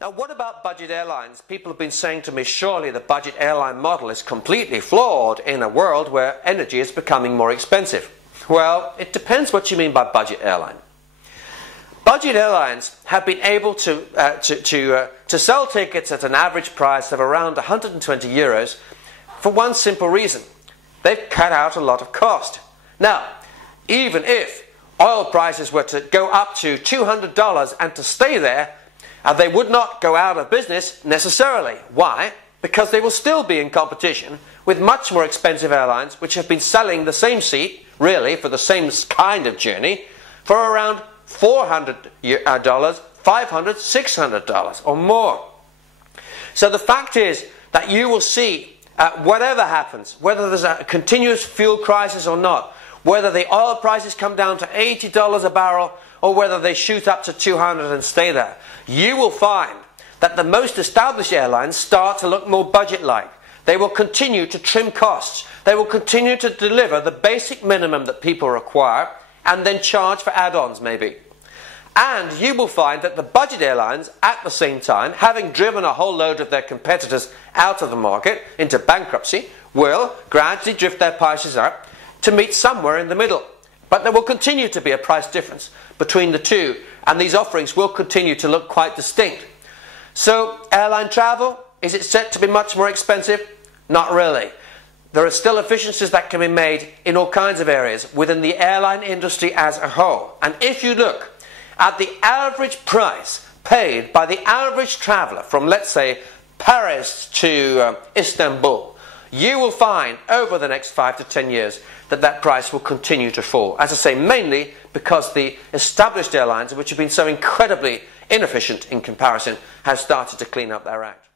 Now, what about budget airlines? People have been saying to me, surely the budget airline model is completely flawed in a world where energy is becoming more expensive. Well, it depends what you mean by budget airline. Budget airlines have been able to sell tickets at an average price of around 120 euros for one simple reason. They've cut out a lot of cost. Now, even if oil prices were to go up to $200 and to stay there, they would not go out of business necessarily. Why? Because they will still be in competition with much more expensive airlines which have been selling the same seat, really, for the same kind of journey, for around $400, $500, $600 or more. So the fact is that you will see, whatever happens, whether there's a continuous fuel crisis or not, whether the oil prices come down to $80 a barrel or whether they shoot up to 200 and stay there, you will find that the most established airlines start to look more budget-like. They will continue to trim costs. They will continue to deliver the basic minimum that people require and then charge for add-ons maybe. And you will find that the budget airlines, at the same time, having driven a whole load of their competitors out of the market into bankruptcy, will gradually drift their prices up to meet somewhere in the middle. But there will continue to be a price difference between the two, and these offerings will continue to look quite distinct. So, airline travel, is it set to be much more expensive? Not really. There are still efficiencies that can be made in all kinds of areas within the airline industry as a whole. And if you look at the average price paid by the average traveller from, let's say, Paris to Istanbul, you will find over the next 5 to 10 years that that price will continue to fall. As I say, mainly because the established airlines, which have been so incredibly inefficient in comparison, have started to clean up their act.